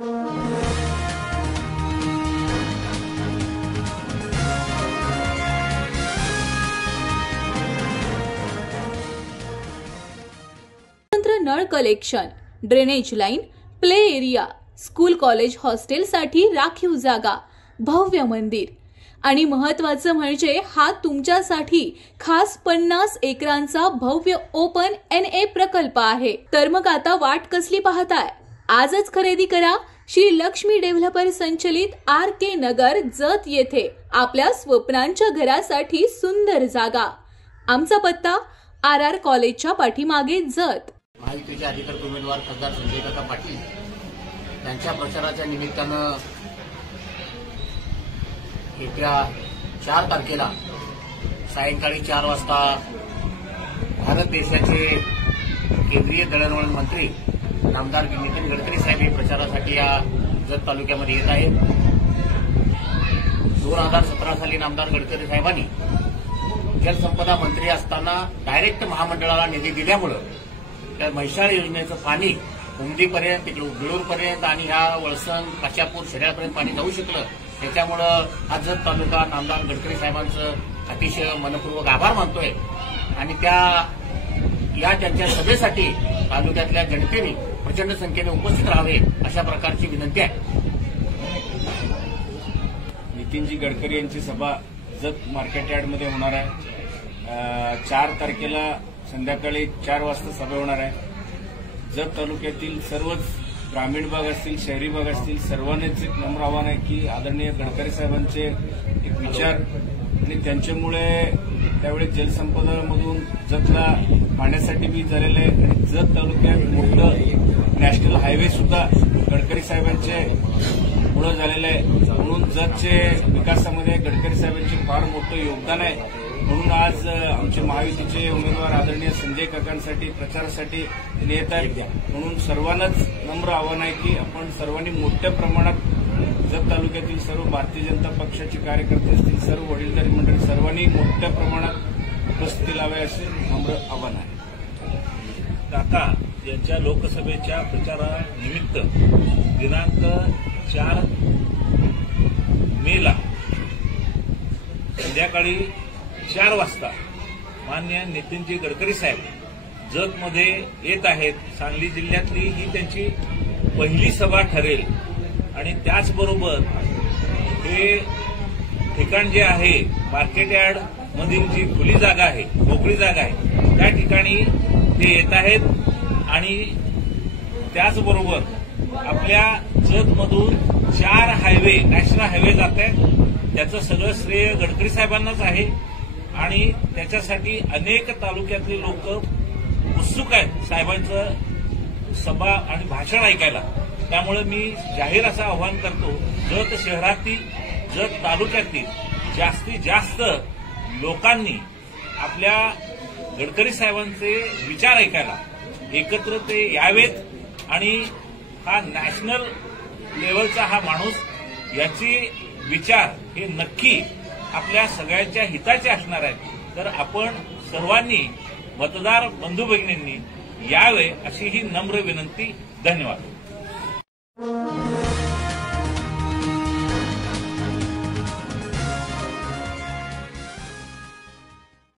नळ collection, drainage line, play area, school college हॉस्टेलसाठी राखीव जागा, भव्य मंदिर आणि महत्त्वाचं म्हणजे हा तुमच्यासाठी खास 50 एकरांचा भव्य ओपन NA प्रकल्प आहे। तर मग आता वाट कसली पाहताय? आजच खरेदी करा श्री लक्ष्मी डेव्हलपर संचलित RK नगर जत येथे आपल्या स्वप्नांच्या घरासाठी सुंदर जागा। आमचा पत्ता RR कॉलेजच्या पाठीमागे जत। महायुतीचे अधिकृत उमेदवार खासदार संजय काका पाटील यांच्या प्रचाराच्या निमित्तानं येत्या 4 तारखेला सायंकाळी 4 वाजता भारत देशाचे केंद्रीय दळणवळण मंत्री नामदार नितीन गडकरी साहेब हे प्रचारासाठी या जत तालुक्यामध्ये येत आहेत। 2017 साली नामदार गडकरी साहेबांनी जलसंपदा मंत्री असताना डायरेक्ट महामंडळाला निधी दिल्यामुळे त्या म्हैसाळ योजनेचं पाणी उमदीपर्यंत, बिळूरपर्यंत आणि ह्या वळसंग, काशापूर, शेड्यापर्यंत पाणी जाऊ शकलं। त्याच्यामुळं हा जत तालुका नामदार गडकरी साहेबांचं अतिशय मनपूर्वक आभार मानतोय आणि त्यांच्या सभेसाठी तालुक्यातल्या जनतेने प्रचंड संख्येने उपस्थित राहावे अशा प्रकारची विनंती आहे। नितीनजी गडकरी यांची सभा जत मार्केट यार्डमध्ये होणार आहे। 4 तारखेला संध्याकाळी 4 वाजता सभा होणार आहे। जत तालुक्यातील सर्वच ग्रामीण भाग असतील, शहरी भाग असतील, सर्वांनीच एक नम्र आव्हान आहे की आदरणीय गडकरी साहेबांचे एक विचार आणि त्यांच्यामुळे त्यावेळी जलसंपदामधून जतला पाण्यासाठी बी झालेलं आहे आणि जत तालुक्यात मोठं नॅशनल हायवे सुद्धा गडकरी साहेबांचे मुळे झालेलं आहे। म्हणून जतचे विकासामध्ये गडकरी साहेबांचे फार मोठं योगदान आहे। म्हणून आज आमचे महायुतीचे उमेदवार आदरणीय संजय काकांसाठी प्रचारासाठी येत आहेत। म्हणून सर्वांनाच नम्र आव्हान आहे की आपण सर्वांनी मोठ्या प्रमाणात जत तालुक्यातील सर्व भारतीय जनता पक्षाचे कार्यकर्ते असतील, सर्व वडीलधारी मंडळी सर्वांनी मोठ्या प्रमाणात उपस्थिती लावावी असे नम्र आव्हान आहे। काका यांच्या लोकसभेच्या प्रचारानिमित्त दिनांक 4 मेला संध्याकाळी 4 वाजता माननीय नितीनजी गडकरी साहेब जतमध्ये येत आहेत। सांगली जिल्ह्यातली ही त्यांची पहिली सभा ठरेल आणि त्याचबरोबर हे ठिकाण जे आहे मार्केट यार्ड मधील जी खुली जागा आहे, मोकळी जागा आहे, त्या ठिकाणी ते येत आहेत आणि त्याचबरोबर आपल्या जतमधून 4 हायवे, नॅशनल हायवे जात आहेत। त्याचं सगळं श्रेय गडकरी साहेबांनाच आहे आणि त्याच्यासाठी अनेक तालुक्यातले लोक उत्सुक आहेत साहेबांचं सभा आणि भाषण ऐकायला। त्यामुळे मी जाहीर असं आवाहन करतो, जत शहरातील, जत तालुक्यातील जास्तीत जास्त लोकांनी आपल्या गडकरी साहेबांचे विचार ऐकायला एकत्र ते यावेत आणि हा नॅशनल लेवलचा हा माणूस, याची विचार हे नक्की आपल्या सगळ्यांच्या हिताचे असणार आहेत। तर आपण सर्वांनी, मतदार बंधू भगिनींनी यावे अशी ही नम्र विनंती। धन्यवाद।